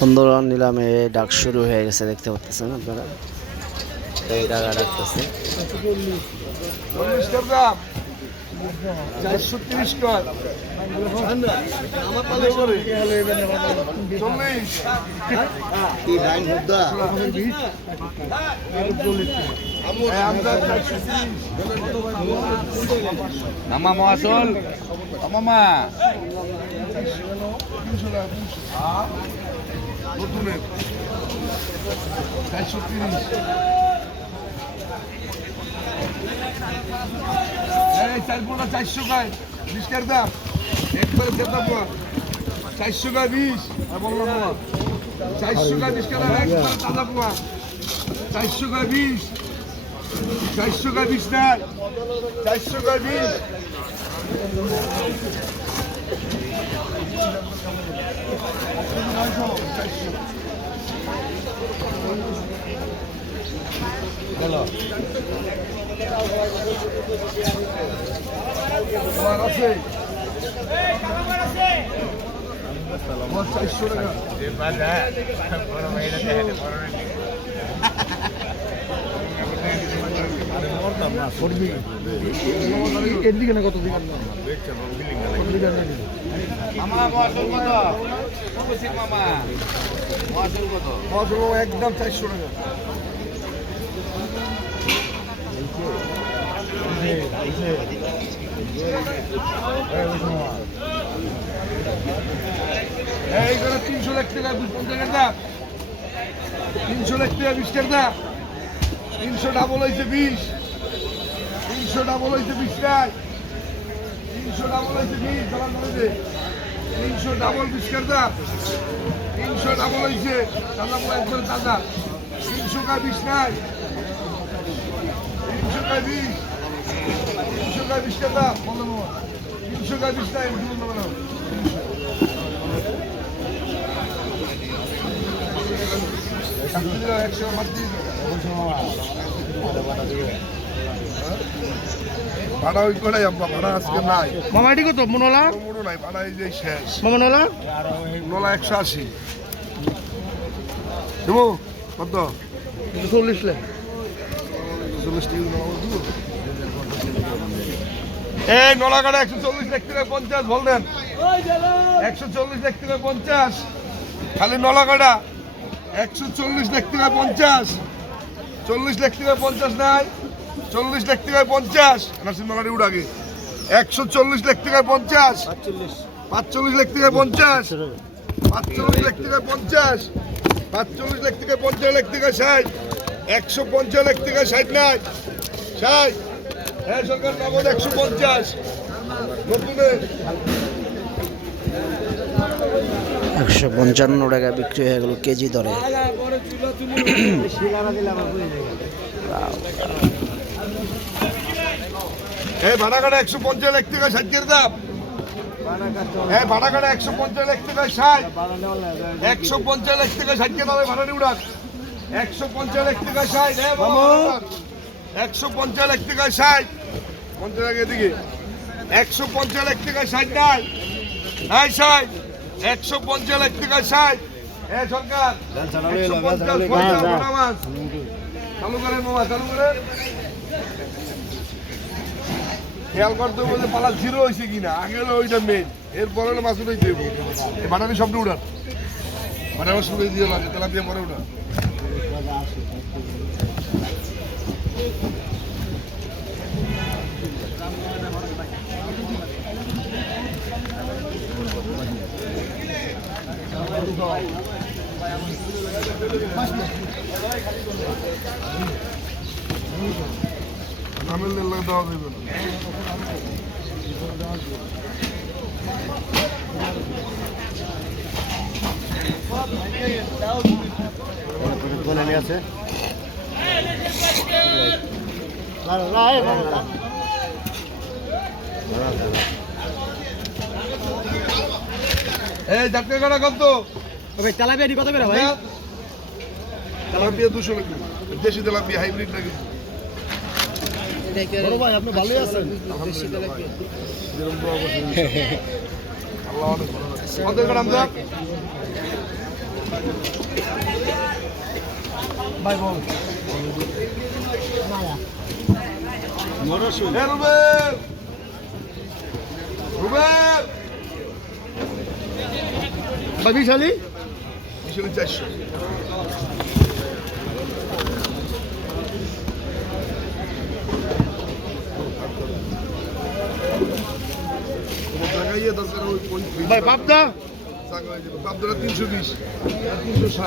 বন্ধুরা নিলামে ডাক শুরু হয়ে গেছে, দেখতে পাচ্ছেন আপনারা। এই টাকা ডাকতেছে 430 কর আমার পালে করে 40 কি ডাইন মুদ্রা মামা মহাসল মামা 400 গায় 20 টাকা দাম একবারে দেবো 400 গায় 20 বললাম না 400 গায় 20 টাকা একবারে দাদা পোয়া 400 গায় 20 400 গায় 20 না 400 গায় 20 হ্যালো আছে 400 টাকা এদিকে না কত দিকে একদম 400 টাকা এইখানে 300 লাখ টাকা 50 টাকা 300 লাখ টাকা 20 টাকা 300 ডাবল হয়েছে 20 300 ডাবল হয়েছে 20 টাকা 300 ডাবল হয়েছে 20 দাঁড়ান হয়েছে 300 ডাবল 20 টাকা 300 ডাবল হয়েছে দাদা একজন দাদা 300 টাকা 20 নাই 300 টাকা 20 300 টাকা 20 টাকা বললাম 300 টাকা 20 নাই বললাম না 100 মার দিয়ে ভাড়া ওই করে ভাড়া আজকে নাই মামা এটি কত মনোলা মোড়ো নাই ভাড়া এই যে শেষ মামা নোলা নোলা 180 দেবো কত 40 লাখ 40 টাকা এই নোলা কাটা 140 লাখ টাকা 50 বললেন 140 লাখ টাকা 50 খালি নোলা কাটা 140 লাখ টাকা 50 40 লাখ টাকা 50 নাই 40 লাখ টাকা 50 নাসিম নোলারি উড়াগে 140 লাখ টাকা 50 45 লাখ টাকা 50 45 লাখ টাকা 50 45 লাখ টাকা 50 লাখ টাকা 60 150 লাখ টাকা 60 নাই 60 হ্যাঁ সরকার নগদ 150 নতুনে 155 টাকা বিক্রি হয়ে গেল কেজি দরে। এই ভাড়া কাটা 150 লাখ টাকা 60 এর দাম এই ভাড়া কাটা 150 লাখ টাকা 60 150 লাখ টাকা 60 কে দামে ভাড়া নিয়ে উড়ান 150 লাখ টাকা 60 হ্যাঁ 150 লাখ টাকা 60 50 টাকা এদিকে 150 লাখ টাকা 60 নাই নাই 60 150 লাখ টাকা 60 এ সরকার 150 মাস চালু করেন মামা চালু করেন খেয়াল করতে হবে যে পালা জিরো হয়েছে কিনা আগে হলো ওইটা মেন এরপরে হলো মাছ উঠে দেবো এই বাটানি সবটা উঠান বাটানি শুরু দিয়ে লাগে তেলা দিয়ে পরে উঠান নামের লাগে দেওয়া যাবে বলে আছে এই জাতীয় কাটা কত ভাই তেলাপিয়া কত করে ভাই? তেলাপিয়া 200 লাগবে। দেশি তেলাপিয়া হাইব্রিড নাকি? বড় ভাই আপনি ভালোই আছেন? যেরকম দোয়া করছেন, আল্লাহ অনেক ভালো রাখে। কত করে আমদা? ভাই বল। এ রুবেল! রুবেল! ভাই বিশালি? মিশরে 400। ভাই পাবদা? পাবদারা 320 360